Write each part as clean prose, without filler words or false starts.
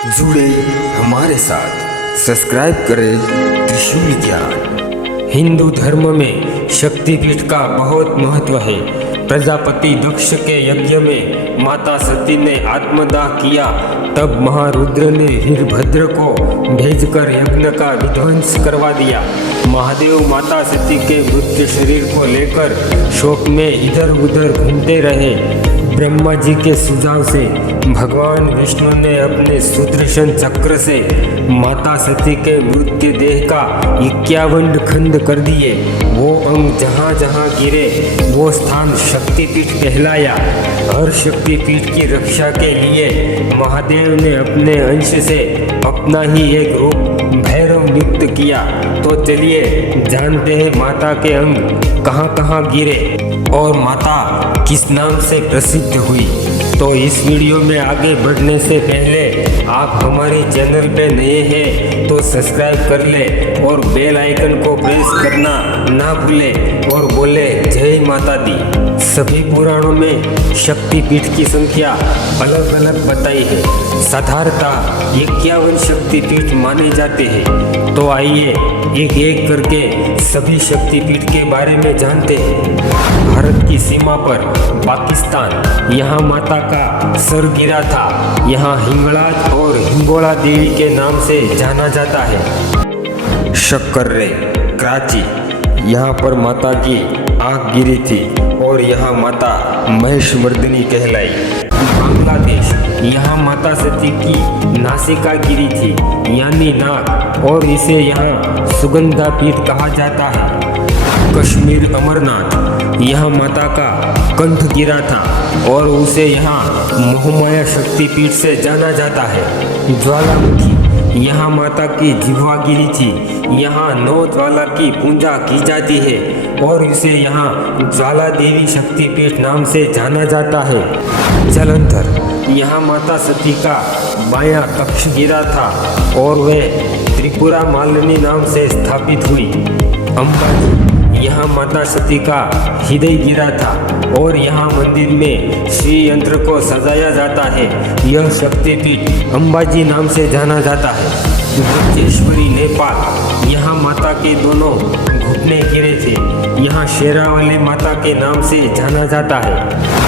जुड़े हमारे साथ, सब्सक्राइब करें त्रिशूल ज्ञान। हिंदू धर्म में शक्तिपीठ का बहुत महत्व है। प्रजापति दक्ष के यज्ञ में माता सती ने आत्मदाह किया, तब महारुद्र ने वीरभद्र को भेजकर यज्ञ का विध्वंस करवा दिया। महादेव माता सती के मृत शरीर को लेकर शोक में इधर उधर घूमते रहे। ब्रह्मा जी के सुझाव से भगवान विष्णु ने अपने सुदर्शन चक्र से माता सती के मृत्यु देह का 51 खंड कर दिए। वो अंग जहाँ जहाँ गिरे वो स्थान शक्तिपीठ कहलाया। हर शक्तिपीठ की रक्षा के लिए महादेव ने अपने अंश से अपना ही एक रूप भैरव नियुक्त किया। तो चलिए जानते हैं माता के अंग कहाँ कहाँ गिरे और माता किस नाम से प्रसिद्ध हुई। तो इस वीडियो में आगे बढ़ने से पहले आप हमारे चैनल पे नए हैं तो सब्सक्राइब कर ले और बेल आइकन को प्रेस करना ना भूलें और बोले जय माता दी। सभी पुराणों में शक्तिपीठ की संख्या अलग अलग बताई है। साधारणतः 51 शक्तिपीठ माने जाते हैं। तो आइए एक एक करके सभी शक्तिपीठ के बारे में जानते हैं। भारत की सीमा पर पाकिस्तान, यहाँ माता का सर गिरा था। यहाँ हिंगलाज और हिंगोला देवी के नाम से जाना जाता है। शक्कर्रे, कराची, यहाँ पर माता की आँख गिरी थी और यहाँ माता महिषमर्दिनी कहलाई। बांग्लादेश, यहाँ माता सती की नासिका गिरी थी यानी नाक, और इसे यहाँ सुगंधा पीठ कहा जाता है। कश्मीर, अमरनाथ, यहाँ माता का कंठ गिरा था और उसे यहाँ मोहमाया शक्तिपीठ से जाना जाता है। ज्वालामुखी, यहाँ माता की जिह्वा गिरी थी। यहाँ 9 ज्वाला की पूजा की जाती है और इसे यहाँ ज्वाला देवी शक्तिपीठ नाम से जाना जाता है। जलंधर, यहाँ माता सती का बायां कक्ष गिरा था और वह त्रिपुरा मालिनी नाम से स्थापित हुई। अंबाजी, यहाँ माता सती का हृदय गिरा था और यहाँ मंदिर में श्री यंत्र को सजाया जाता है। यह शक्तिपीठ अंबाजी नाम से जाना जाता है। बृजेश्वरी, नेपाल, यहाँ माता के दोनों घुटने गिरे थे। यहाँ शेरावाली माता के नाम से जाना जाता है।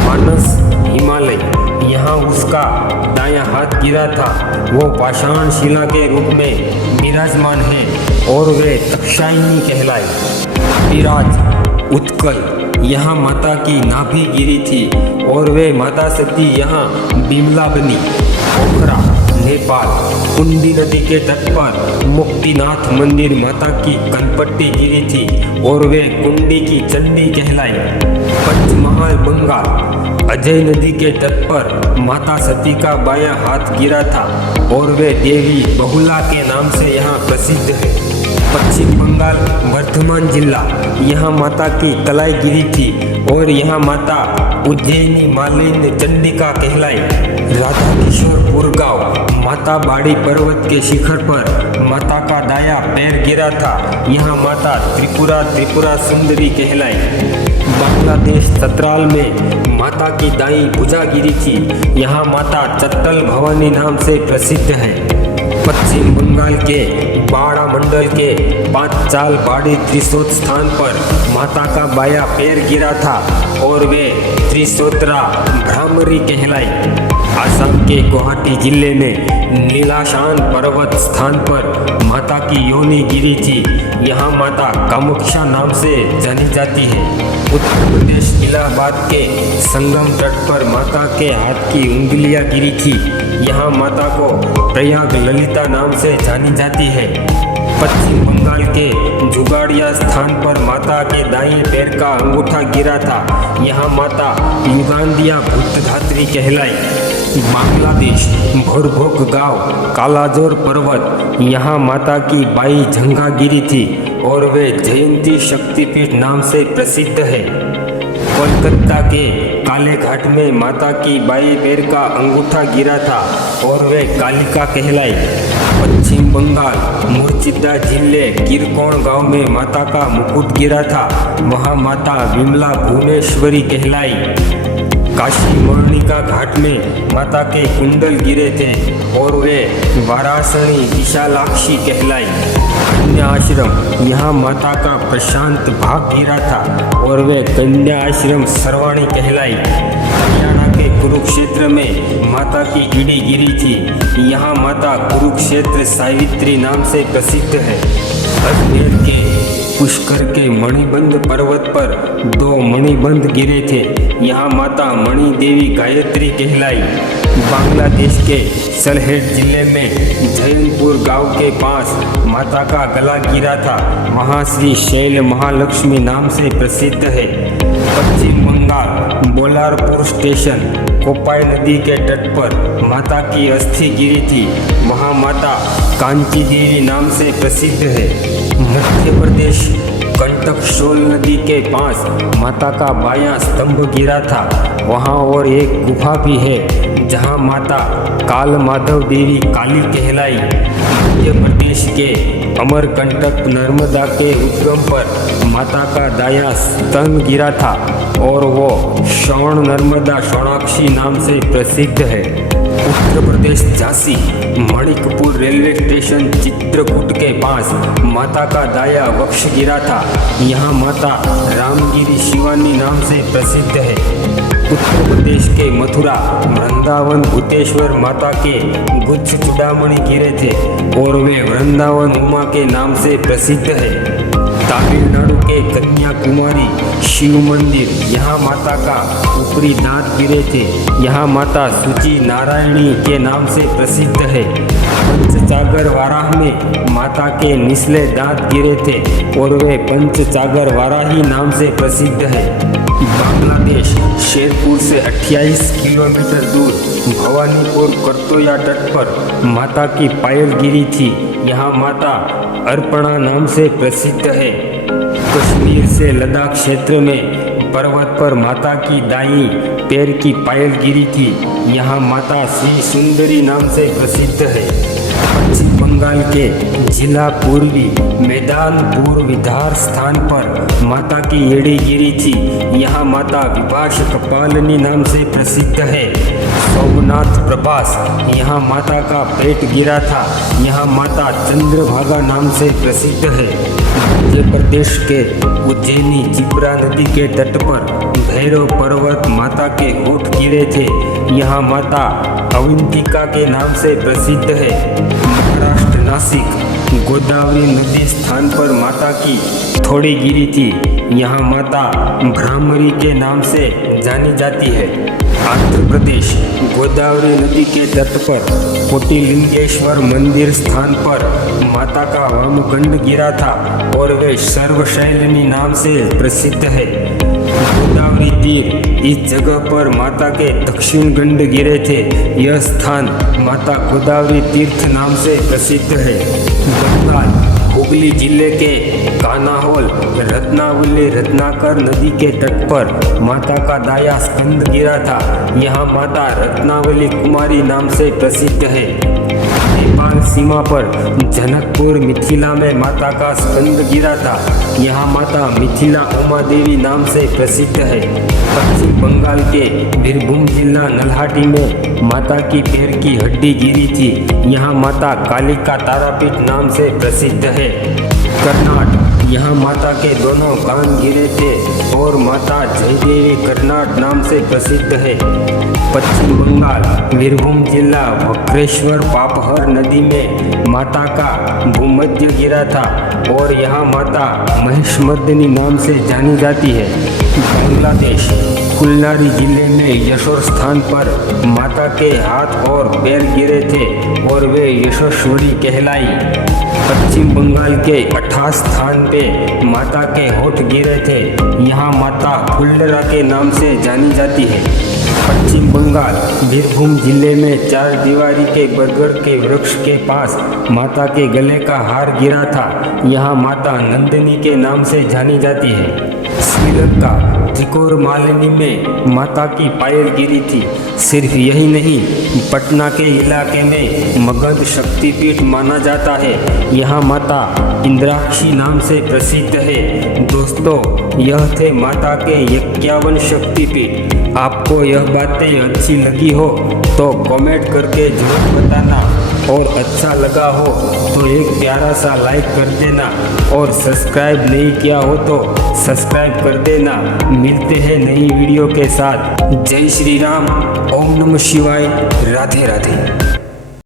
मानस, हिमालय, यहाँ उसका दायां हाथ गिरा था। वो पाषाण शिला के रूप में विराजमान है और वे तक्षायिनी कहलाई। विराज, उत्कल, यहाँ माता की नाभि गिरी थी और वे माता सती यहाँ बिमला बनी। पोखरा, नेपाल, कुंडी नदी के तट पर मुक्तिनाथ मंदिर माता की कनपट्टी गिरी थी और वे कुंडी की चंडी कहलाई। पंचमहाल, बंगाल, अजय नदी के तट पर माता सती का बायां हाथ गिरा था और वे देवी बहुला के नाम से यहाँ प्रसिद्ध है। पश्चिम बंगाल, वर्धमान जिला, यहाँ माता की कलाई गिरी थी और यहाँ माता उज्जैनी मालिनी चंडिका कहलाई। राधा किशोरपुर गांव, माता बाड़ी पर्वत के शिखर पर माता का दाया पैर गिरा था। यहाँ माता त्रिपुरा सुंदरी कहलाई। बांग्लादेश, चतराल में माता की दाई भुजा गिरी थी। यहाँ माता चत्तल भवानी नाम से प्रसिद्ध है। पश्चिम बंगाल के बाड़ा मंडल के 5 चाल बाड़ी त्रिशोत स्थान पर माता का बाया पैर गिरा था और वे त्रिशोत्रा भ्रामरी कहलाई। आसाम के गुवाहाटी जिले में नीलाशान पर्वत स्थान पर माता की योनि गिरी थी। यहाँ माता कामाख्या नाम से जानी जाती है। उत्तर प्रदेश, इलाहाबाद के संगम तट पर माता के हाथ की उंगलियां गिरी थी। यहाँ माता को प्रयाग ललिता नाम से जानी जाती है। पश्चिम बंगाल के जुगाड़िया स्थान पर माता के दाएं पैर का अंगूठा गिरा था। यहाँ माता युगांदिया भूतधात्री कहलाई। बांग्लादेश, भोरभोग गांव, कालाजोर पर्वत, यहाँ माता की बाई झंगा गिरी थी और वे जयंती शक्तिपीठ नाम से प्रसिद्ध है। कोलकाता के काले घाट में माता की बाएं पैर का अंगूठा गिरा था और वे कालिका कहलाई। पश्चिम बंगाल, मुर्शिदा जिले किरकोण गांव में माता का मुकुट गिरा था। वहां माता विमला भुवनेश्वरी कहलाई। काशी मणिका घाट में माता के कुंडल गिरे थे और वे वाराणसी विशालाक्षी कहलाई। कन्या आश्रम यहाँ माता का प्रशांत भाग गिरा था और वे कन्या आश्रम सर्वाणी कहलाई। हरियाणा के कुरुक्षेत्र में माता की ईड़ी गिरी थी। यहाँ माता कुरुक्षेत्र सावित्री नाम से प्रसिद्ध है। अजमेर के पुष्कर के मणिबंध पर्वत पर 2 मणिबंध गिरे थे। यहाँ माता मणि देवी गायत्री कहलाई। बांग्लादेश के सलहेट जिले में जयनपुर गांव के पास माता का गला गिरा था। वहाँ श्री शैल महालक्ष्मी नाम से प्रसिद्ध है। पश्चिम बंगाल बोलारपुर स्टेशन कोपाई नदी के तट पर माता की अस्थि गिरी थी। वहाँ माता कांची देवी नाम से प्रसिद्ध है। मध्य प्रदेश कंटकशोल नदी के पास माता का बायां स्तंभ गिरा था। वहाँ और एक गुफा भी है जहाँ माता काल माधव देवी काली कहलाई। मध्य प्रदेश के अमरकंटक नर्मदा के उद्गम पर माता का दाया स्तन गिरा था और वो श्रवण नर्मदा शोणाक्षी नाम से प्रसिद्ध है। उत्तर प्रदेश झांसी मणिकपुर रेलवे स्टेशन चित्रकूट के पास माता का दाया वक्ष गिरा था। यहाँ माता रामगिरी शिवानी नाम से प्रसिद्ध है। उत्तर प्रदेश के मथुरा वृंदावन भूतेश्वर माता के गुच्छ चूड़ामणि गिरे थे और वे वृंदावन उमा के नाम से प्रसिद्ध है। तमिलनाडु के कन्याकुमारी शिव मंदिर यहाँ माता का ऊपरी दांत गिरे थे। यहाँ माता सूची नारायणी के नाम से प्रसिद्ध है। पंचचागर वाराह में माता के निचले दांत गिरे थे और वे पंचचागर वाराही नाम से प्रसिद्ध है। बांग्लादेश शेरपुर से 28 किलोमीटर दूर भवानीपुर करतोया तट पर माता की पायल गिरी थी। यहाँ माता अर्पणा नाम से प्रसिद्ध है। कश्मीर से लद्दाख क्षेत्र में पर्वत पर माता की दाईं पैर की पायल गिरी थी। यहाँ माता श्री सुंदरी नाम से प्रसिद्ध है। पश्चिम बंगाल के जिला पूर्वी मैदानपुर विधार स्थान पर माता की एड़ी गिरी थी। यहाँ माता विभाषक पालनी नाम से प्रसिद्ध है। सोमनाथ प्रभास यहाँ माता का पेट गिरा था। यहाँ माता चंद्रभागा नाम से प्रसिद्ध है। मध्य प्रदेश के उज्जैनी चिपरा नदी के तट पर भैरव पर्वत माता के होठ गिरे थे। यहाँ माता अवंतिका के नाम से प्रसिद्ध है। महाराष्ट्र नासिक गोदावरी नदी स्थान पर माता की थोड़ी गिरी थी। यहाँ माता भ्रामरी के नाम से जानी जाती है। आंध्र प्रदेश गोदावरी नदी के तट पर कोटिलिंगेश्वर मंदिर स्थान पर माता का वामगंड गिरा था और वे सर्वशैलिनी नाम से प्रसिद्ध है। गोदावरी तीर इस जगह पर माता के दक्षिण गंड गिरे थे। यह स्थान माता गोदावरी तीर्थ नाम से प्रसिद्ध है। बंगाल हुगली जिले के कानाहोल रत्नावली रत्नाकर नदी के तट पर माता का दाया स्कंद गिरा था। यहाँ माता रत्नावली कुमारी नाम से प्रसिद्ध है। नेपाल सीमा पर जनकपुर मिथिला में माता का स्कंद गिरा था। यहाँ माता मिथिला उमा देवी नाम से प्रसिद्ध है। पश्चिम बंगाल के बीरभूम जिला नल्हाटी में माता की पैर की हड्डी गिरी थी। यहाँ माता कालिका तारापीठ नाम से प्रसिद्ध है। कर्नाटक यहाँ माता के दोनों कान गिरे थे और माता जयदेवी कर्नाट नाम से प्रसिद्ध है। पश्चिम बंगाल बीरभूम जिला वक्रेश्वर पापहर नदी में माता का भूमध्य गिरा था और यहाँ माता महिषमर्दिनी नाम से जानी जाती है। बांग्लादेश कुल्लारी जिले में यशोर स्थान पर माता के हाथ और पैर गिरे थे और वे यशस्वरी कहलाई। पश्चिम बंगाल के 28 स्थान पे माता के होठ गिरे थे। यहाँ माता फुल्लरा के नाम से जानी जाती है। पश्चिम बंगाल बीरभूम जिले में 4 दीवारी के बरगद के वृक्ष के पास माता के गले का हार गिरा था। यहाँ माता नंदिनी के नाम से जानी जाती है। श्रीलंका त्रिकोर मालिनी में माता की पायल गिरी थी। सिर्फ यही नहीं, पटना के इलाके में मगध शक्तिपीठ माना जाता है। यहाँ माता इंद्राक्षी नाम से प्रसिद्ध है। दोस्तों, यह थे माता के 51 शक्तिपीठ। आपको यह बातें अच्छी लगी हो तो कमेंट करके जरूर बताना, और अच्छा लगा हो तो एक प्यारा सा लाइक कर देना, और सब्सक्राइब नहीं किया हो तो सब्सक्राइब कर देना। मिलते हैं नई वीडियो के साथ। जय श्री राम, ओम नमः शिवाय, राधे राधे।